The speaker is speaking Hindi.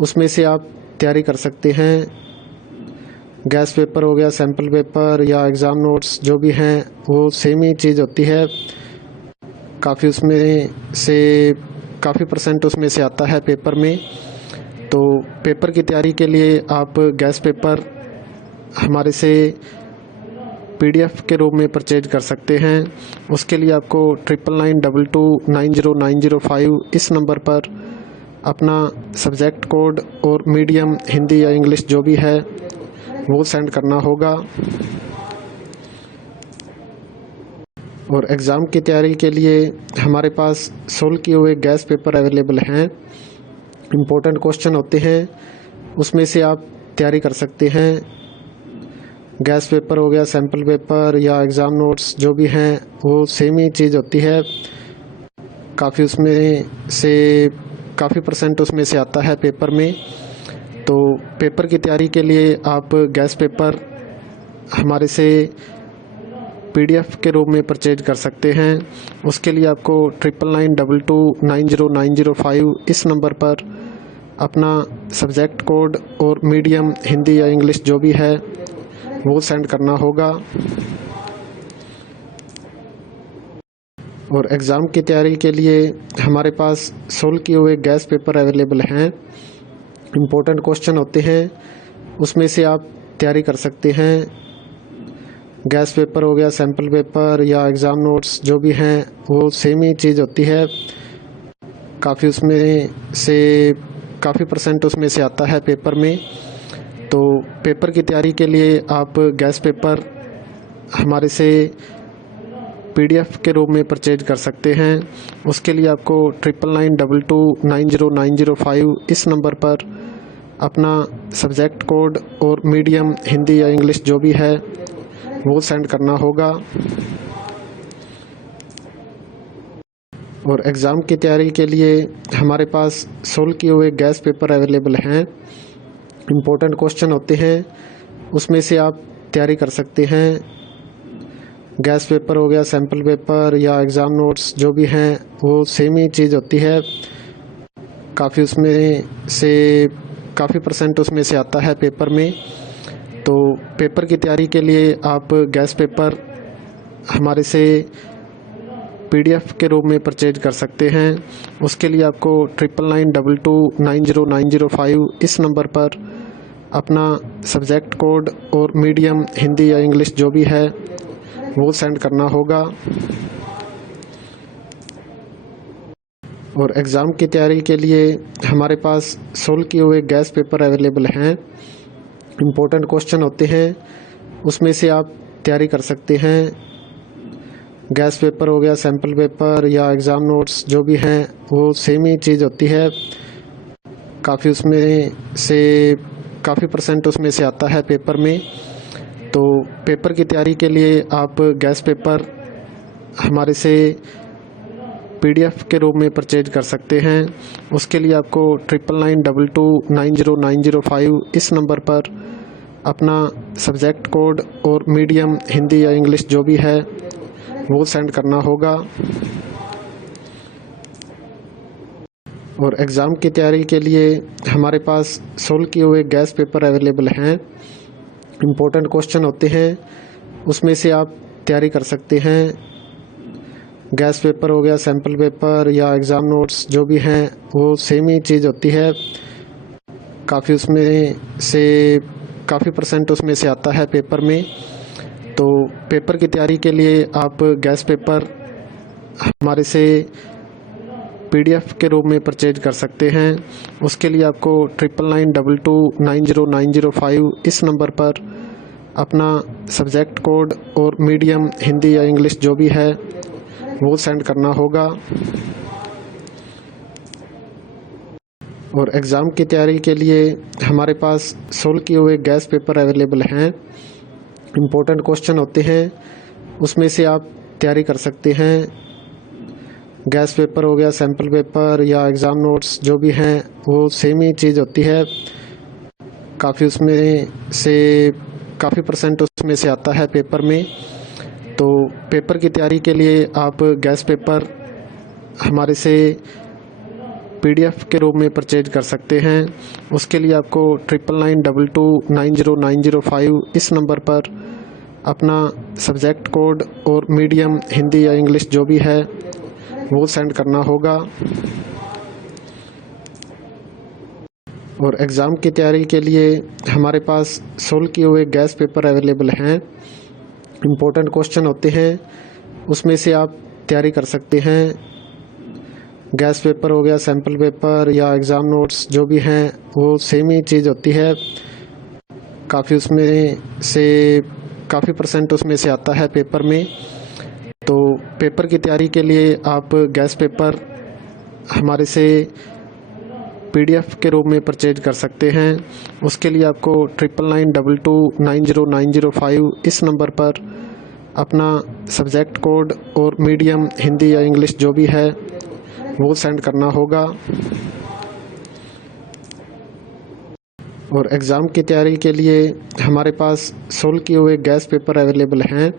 उसमें से आप तैयारी कर सकते हैं। गैस पेपर हो गया, सैम्पल पेपर या एग्ज़ाम नोट्स जो भी हैं वो सेम ही चीज़ होती है। काफ़ी उसमें से काफ़ी परसेंट उसमें से आता है पेपर में। तो पेपर की तैयारी के लिए आप गैस पेपर हमारे से PDF के रूप में परचेज कर सकते हैं। उसके लिए आपको 9992290905 इस नंबर पर अपना सब्जेक्ट कोड और मीडियम हिंदी या इंग्लिश जो भी है वो सेंड करना होगा। और एग्ज़ाम की तैयारी के लिए हमारे पास सोल्व किए हुए गैस पेपर अवेलेबल हैं। इम्पोर्टेंट क्वेश्चन होते हैं, उसमें से आप तैयारी कर सकते हैं। गैस पेपर हो गया, सैम्पल पेपर या एग्ज़ाम नोट्स जो भी हैं वो सेम ही चीज़ होती है। काफ़ी उसमें से काफ़ी परसेंट उसमें से आता है पेपर में। तो पेपर की तैयारी के लिए आप गैस पेपर हमारे से PDF के रूप में परचेज कर सकते हैं। उसके लिए आपको 9992290905 इस नंबर पर अपना सब्जेक्ट कोड और मीडियम हिंदी या इंग्लिश जो भी है वो सेंड करना होगा। और एग्ज़ाम की तैयारी के लिए हमारे पास सोल्व किए हुए गैस पेपर अवेलेबल हैं। इम्पोर्टेंट क्वेश्चन होते हैं, उसमें से आप तैयारी कर सकते हैं। गैस पेपर हो गया, सैम्पल पेपर या एग्ज़ाम नोट्स जो भी हैं वो सेम ही चीज़ होती है। काफ़ी उसमें से काफ़ी परसेंट उसमें से आता है पेपर में। तो पेपर की तैयारी के लिए आप गैस पेपर हमारे से PDF के रूप में परचेज कर सकते हैं। उसके लिए आपको 9992290905 इस नंबर पर अपना सब्जेक्ट कोड और मीडियम हिंदी या इंग्लिश जो भी है वो सेंड करना होगा। और एग्ज़ाम की तैयारी के लिए हमारे पास सोल्व किए हुए गैस पेपर अवेलेबल हैं। इम्पोर्टेंट क्वेश्चन होते हैं, उसमें से आप तैयारी कर सकते हैं। गैस पेपर हो गया, सैम्पल पेपर या एग्ज़ाम नोट्स जो भी हैं वो सेम ही चीज़ होती है। काफ़ी उसमें से काफ़ी परसेंट उसमें से आता है पेपर में। तो पेपर की तैयारी के लिए आप गैस पेपर हमारे से PDF के रूप में परचेज कर सकते हैं। उसके लिए आपको 9992290905 इस नंबर पर अपना सब्जेक्ट कोड और मीडियम हिंदी या इंग्लिश जो भी है वो सेंड करना होगा। और एग्ज़ाम की तैयारी के लिए हमारे पास सोल्व किए हुए गैस पेपर अवेलेबल हैं। इम्पोर्टेंट क्वेश्चन होते हैं, उसमें से आप तैयारी कर सकते हैं। गैस पेपर हो गया, सैम्पल पेपर या एग्ज़ाम नोट्स जो भी हैं वो सेम ही चीज़ होती है। काफ़ी उसमें से काफ़ी परसेंट उसमें से आता है पेपर में। तो पेपर की तैयारी के लिए आप गैस पेपर हमारे से PDF के रूप में परचेज कर सकते हैं। उसके लिए आपको 9992290905 इस नंबर पर अपना सब्जेक्ट कोड और मीडियम हिंदी या इंग्लिश जो भी है वो सेंड करना होगा। और एग्ज़ाम की तैयारी के लिए हमारे पास सोल्व किए हुए गैस पेपर अवेलेबल हैं। इम्पोर्टेंट क्वेश्चन होते हैं, उसमें से आप तैयारी कर सकते हैं। गैस पेपर हो गया, सैम्पल पेपर या एग्ज़ाम नोट्स जो भी हैं वो सेम ही चीज़ होती है। काफ़ी उसमें से काफ़ी परसेंट उसमें से आता है पेपर में। तो पेपर की तैयारी के लिए आप गैस पेपर हमारे से PDF के रूप में परचेज कर सकते हैं। उसके लिए आपको 9992290905 इस नंबर पर अपना सब्जेक्ट कोड और मीडियम हिंदी या इंग्लिश जो भी है वो सेंड करना होगा। और एग्ज़ाम की तैयारी के लिए हमारे पास सोल्व किए हुए गैस पेपर अवेलेबल हैं। इम्पोर्टेंट क्वेश्चन होते हैं, उसमें से आप तैयारी कर सकते हैं। गैस पेपर हो गया, सैम्पल पेपर या एग्ज़ाम नोट्स जो भी हैं वो सेम ही चीज़ होती है। काफ़ी उसमें से काफ़ी परसेंट उसमें से आता है पेपर में। तो पेपर की तैयारी के लिए आप गैस पेपर हमारे से PDF के रूप में परचेज कर सकते हैं। उसके लिए आपको 9992290905 इस नंबर पर अपना सब्जेक्ट कोड और मीडियम हिंदी या इंग्लिश जो भी है वो सेंड करना होगा। और एग्ज़ाम की तैयारी के लिए हमारे पास सोल्व किए हुए गैस पेपर अवेलेबल हैं। इम्पोर्टेंट क्वेश्चन होते हैं, उसमें से आप तैयारी कर सकते हैं। गैस पेपर हो गया, सैम्पल पेपर या एग्ज़ाम नोट्स जो भी हैं वो सेम ही चीज़ होती है। काफ़ी उसमें से काफ़ी % उसमें से आता है पेपर में। तो पेपर की तैयारी के लिए आप गैस पेपर हमारे से PDF के रूप में परचेज कर सकते हैं। उसके लिए आपको 9992290905 इस नंबर पर अपना सब्जेक्ट कोड और मीडियम हिंदी या इंग्लिश जो भी है वो सेंड करना होगा। और एग्ज़ाम की तैयारी के लिए हमारे पास सोल्व किए हुए गैस पेपर अवेलेबल हैं।